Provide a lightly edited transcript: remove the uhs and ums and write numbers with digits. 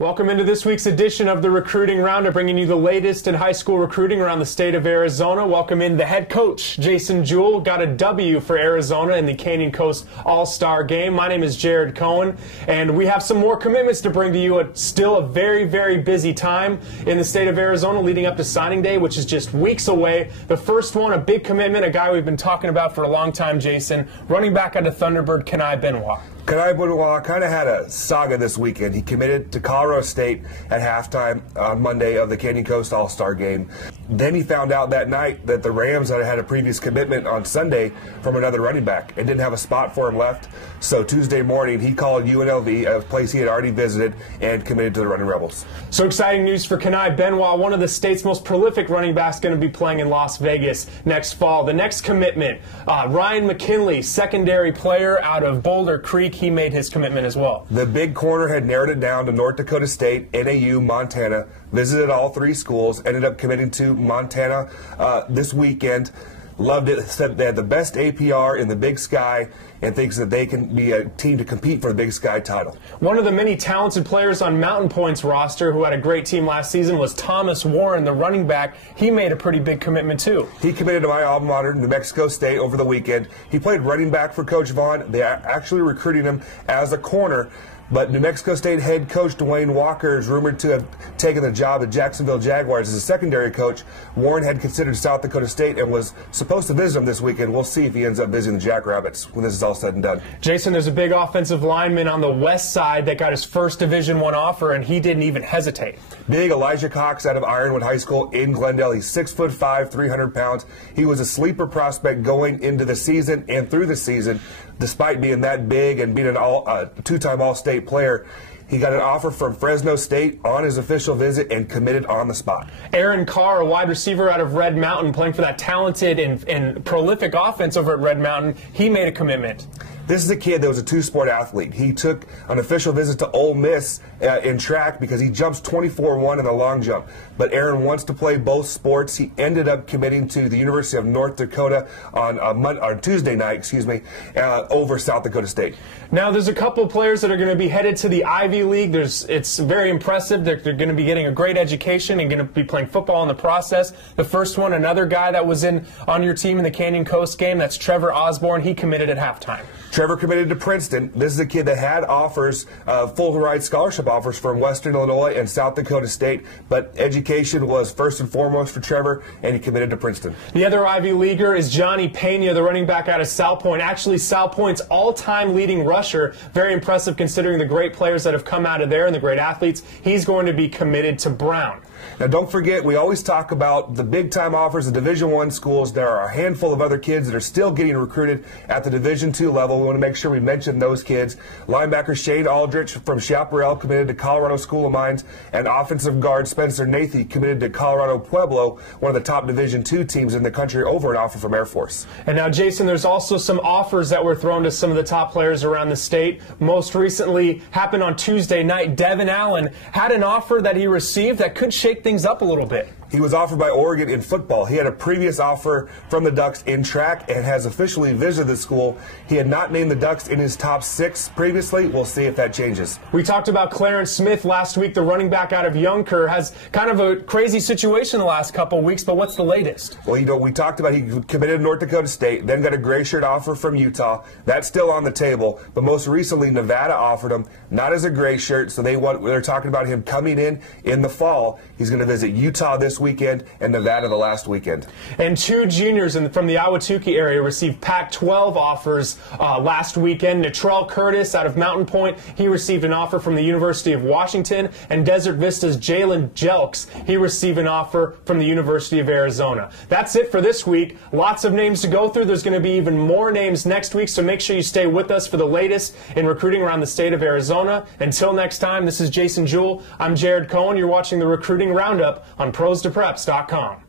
Welcome into this week's edition of the Recruiting Roundup, bringing you the latest in high school recruiting around the state of Arizona. Welcome in the head coach, Jason Jewell. Got a W for Arizona in the Canyon Coast All-Star Game. My name is Jared Cohen, and we have some more commitments to bring to you at still a very, very busy time in the state of Arizona leading up to signing day, which is just weeks away. The first one, a big commitment, a guy we've been talking about for a long time, Jason, running back out of Thunderbird, Kenai Benoit. Kenai Benoit kind of had a saga this weekend. He committed to Colorado State at halftime on Monday of the Canyon Coast All-Star Game. Then he found out that night that the Rams had a previous commitment on Sunday from another running back and didn't have a spot for him left. So Tuesday morning, he called UNLV, a place he had already visited, and committed to the Running Rebels. So exciting news for Kenai Benoit, one of the state's most prolific running backs, going to be playing in Las Vegas next fall. The next commitment, Ryan Mckinley, secondary player out of Boulder Creek. He made his commitment as well. The big corner had narrowed it down to North Dakota State, NAU, Montana, visited all three schools, ended up committing to Montana this weekend. Loved it, said they had the best APR in the Big Sky, and thinks that they can be a team to compete for the Big Sky title. One of the many talented players on Mountain Point's roster who had a great team last season was Thomas Warren, the running back. He made a pretty big commitment too. He committed to my alma mater, New Mexico State, over the weekend. He played running back for Coach Vaughn. They are actually recruiting him as a corner. But New Mexico State head coach Dwayne Walker is rumored to have taken the job at Jacksonville Jaguars as a secondary coach. Warren had considered South Dakota State and was supposed to visit him this weekend. We'll see if he ends up visiting the Jackrabbits when this is all said and done. Jason, there's a big offensive lineman on the west side that got his first Division I offer, and he didn't even hesitate. Big Elijah Cox out of Ironwood High School in Glendale. He's 6'5", 300 pounds. He was a sleeper prospect going into the season and through the season. Despite being that big and being a two-time All-State player, he got an offer from Fresno State on his official visit and committed on the spot. Aaron Carr, a wide receiver out of Red Mountain, playing for that talented and prolific offense over at Red Mountain, he made a commitment. This is a kid that was a two-sport athlete. He took an official visit to Ole Miss in track because he jumps 24-1 in the long jump. But Aaron wants to play both sports. He ended up committing to the University of North Dakota on Tuesday night, over South Dakota State. Now, there's a couple players that are going to be headed to the Ivy League. It's very impressive. They're going to be getting a great education and going to be playing football in the process. The first one, another guy that was on your team in the Canyon Coast game, that's Trevor Osborn. He committed at halftime. Trevor committed to Princeton. This is a kid that had offers, full-ride scholarship offers from Western Illinois and South Dakota State, but education was first and foremost for Trevor, and he committed to Princeton. The other Ivy Leaguer is Johnny Payne, the running back out of South Point. Actually, South Point's all-time leading rusher. Very impressive considering the great players that have come out of there and the great athletes. He's going to be committed to Brown. Now, don't forget, we always talk about the big-time offers of Division I schools. There are a handful of other kids that are still getting recruited at the Division II level. We want to make sure we mention those kids. Linebacker Shane Aldrich from Chaparral committed to Colorado School of Mines, and offensive guard Spencer Nathy committed to Colorado Pueblo, one of the top Division II teams in the country, over an offer from Air Force. And now, Jason, there's also some offers that were thrown to some of the top players around the state. Most recently happened on Tuesday night. Devin Allen had an offer that he received that could shake things up a little bit. He was offered by Oregon in football. He had a previous offer from the Ducks in track and has officially visited the school. He had not named the Ducks in his top 6 previously. We'll see if that changes. We talked about Clarence Smith last week, the running back out of Younker. Has kind of a crazy situation the last couple of weeks, but what's the latest? Well, we talked about he committed to North Dakota State, then got a gray shirt offer from Utah. That's still on the table, but most recently Nevada offered him, not as a gray shirt, so they're talking about him coming in the fall. He's going to visit Utah this weekend and Nevada the last weekend. And 2 juniors from the Ahwatukee area received Pac-12 offers last weekend. Natrell Curtis out of Mountain Point, he received an offer from the University of Washington, and Desert Vista's Jalen Jelks, he received an offer from the University of Arizona. That's it for this week. Lots of names to go through. There's going to be even more names next week, so make sure you stay with us for the latest in recruiting around the state of Arizona. Until next time, this is Jason Jewell. I'm Jared Cohen. You're watching the Recruiting Roundup on ProsToPreps.com.